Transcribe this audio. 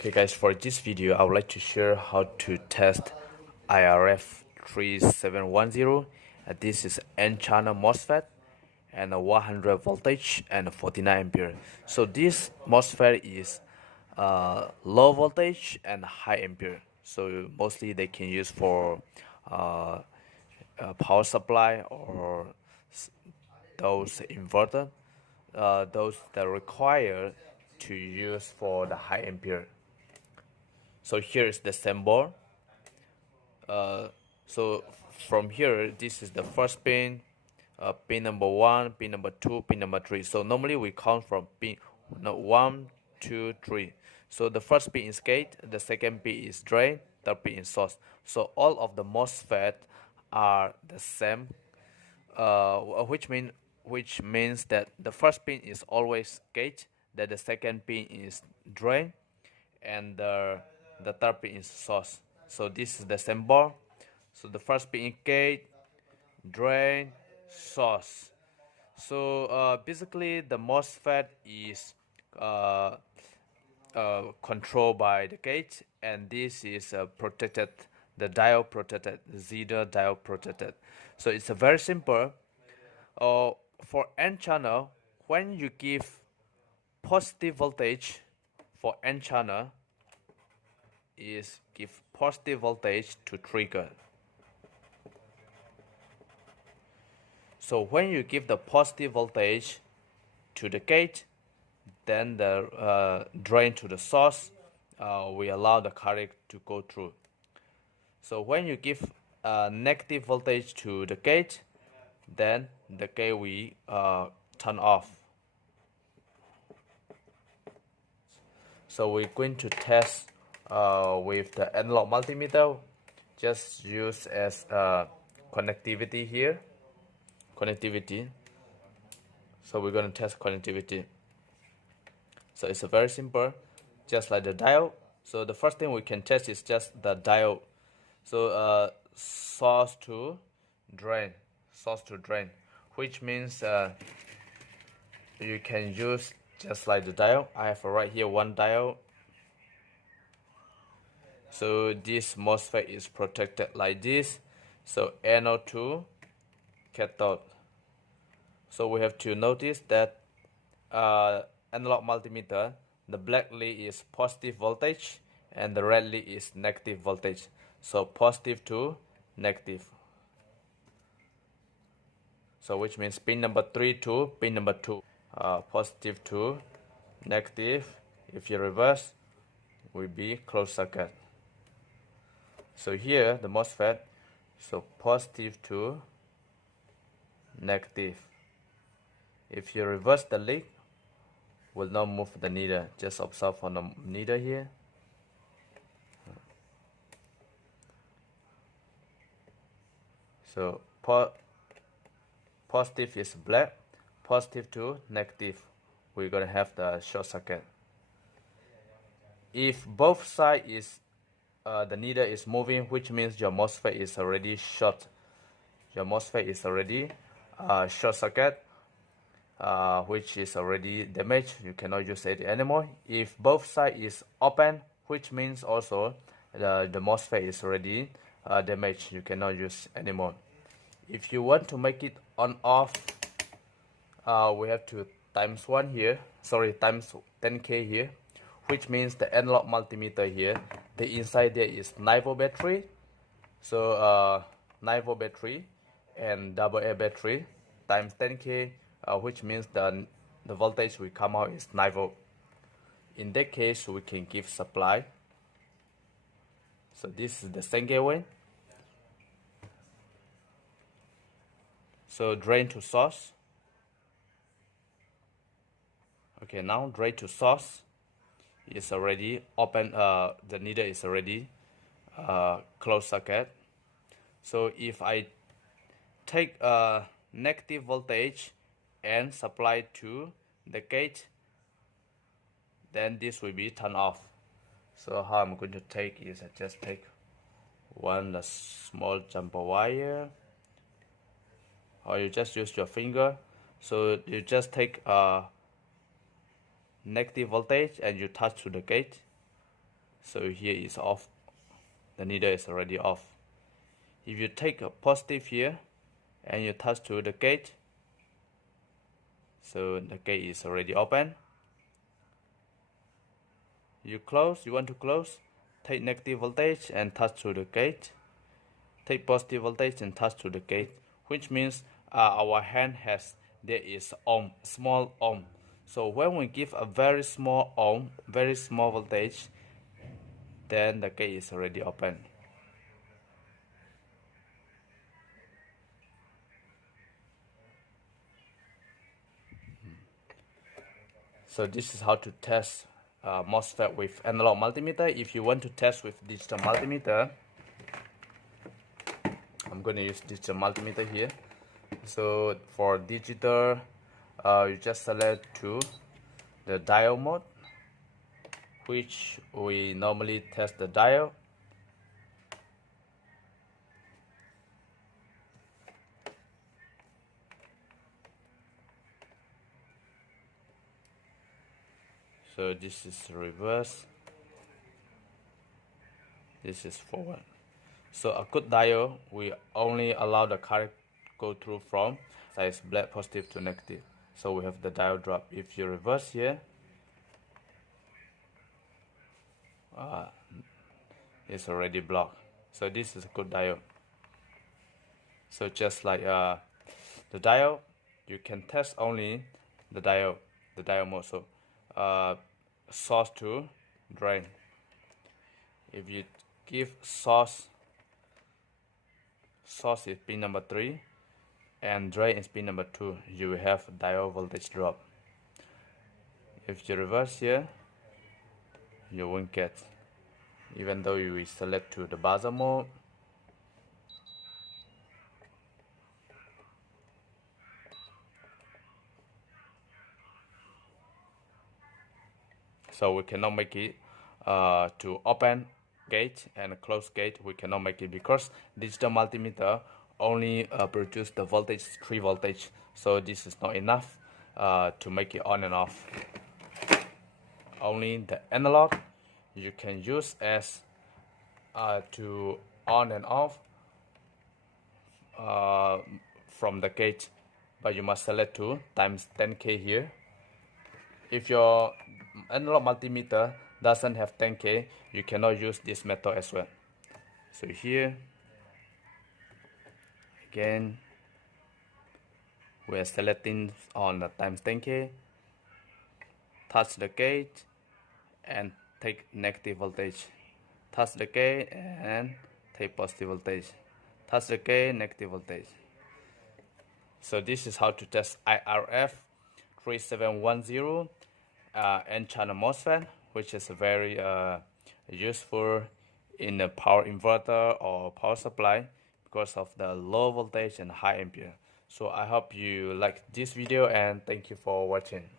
Okay guys, for this video I would like to share how to test IRF3710. This is N-channel MOSFET and a 100 voltage and 49 ampere. So this MOSFET is low voltage and high ampere. So mostly they can use for power supply or those inverter, those that require to use for the high ampere. So here is the symbol. So from here, this is the first pin, pin number 1, pin number 2, pin number 3. So normally we count from pin 1, 2, 3. So the first pin is gate, the second pin is drain, third pin is source. So all of the MOSFET are the same, which means that the first pin is always gate, that the second pin is drain, and the third pin is source. So this is the symbol. So the first pin is gate, drain, source. So basically the MOSFET is controlled by the gate, and this is protected, the diode protected, the zeta diode protected. So it's a very simple. For N channel, when you give positive voltage for N channel, is give positive voltage to trigger. So when you give the positive voltage to the gate, then the drain to the source, we allow the current to go through. So when you give negative voltage to the gate, then the gate will turn off. So we're going to test with the analog multimeter. Just use as connectivity here. Connectivity. So we're going to test connectivity. So it's a very simple, just like the diode. So the first thing we can test is just the diode. So source to drain, which means you can use just like the diode. I have right here one diode. So this MOSFET is protected like this. So anode to cathode. So we have to notice that analog multimeter, the black lead is positive voltage and the red lead is negative voltage. So positive to negative. So which means pin number 3 to pin number 2. Positive to negative. If you reverse, will be closed circuit. So here the MOSFET, so positive to negative. If you reverse the lead, will not move the needle. Just observe on the needle here. So positive is black, positive to negative, we're gonna have the short circuit. If both sides is the needle is moving, which means your MOSFET is already short. Your MOSFET is already short circuit, which is already damaged. You cannot use it anymore. If both sides is open, which means also the MOSFET is already damaged. You cannot use anymore. If you want to make it on off, we have to times 1 here. Sorry, times 10K here, which means the analog multimeter here, the inside there is 9V battery. So 9V battery and AA battery times 10K, which means the voltage will come out is 9V. In that case, we can give supply. So this is the second way. So drain to source. Okay, now drain to source is already open. The needle is already closed circuit. So if I take a negative voltage and supply to the gate, then this will be turned off. So how I'm going to take is I just take one small jumper wire, or you just use your finger. So you just take a negative voltage and you touch to the gate. So here is off, the needle is already off. If you take a positive here and you touch to the gate, so the gate is already open. You want to close, take negative voltage and touch to the gate. Take positive voltage and touch to the gate, which means our hand there is ohm, small ohm. So when we give a very small ohm, very small voltage, then the gate is already open. So this is how to test MOSFET with analog multimeter. If you want to test with digital multimeter, I'm going to use digital multimeter here. So for digital, you just select to the dial mode, which we normally test the dial. So this is reverse, this is forward. So a good dial, we only allow the current go through from size black positive to negative. So we have the dial drop. If you reverse here, it's already blocked. So this is a good dial. So just like the dial, you can test only the dial mode. So source to drain. If you give source is pin number 3 and drain is pin number 2, you will have diode voltage drop. If you reverse here, you won't get, even though you will select to the buzzer mode. So we cannot make it to open gate and close gate. We cannot make it because digital multimeter only produce the voltage 3 voltage. So this is not enough to make it on and off. Only the analog you can use as to on and off from the gate, but you must select to times 10K here. If your analog multimeter doesn't have 10K, you cannot use this method as well. So here again we are selecting on the times 10K, touch the gate and take negative voltage, touch the gate and take positive voltage, touch the gate, negative voltage. So this is how to test IRF3710 N-channel MOSFET, which is very useful in a power inverter or power supply because of the low voltage and high ampere. So I hope you like this video and thank you for watching.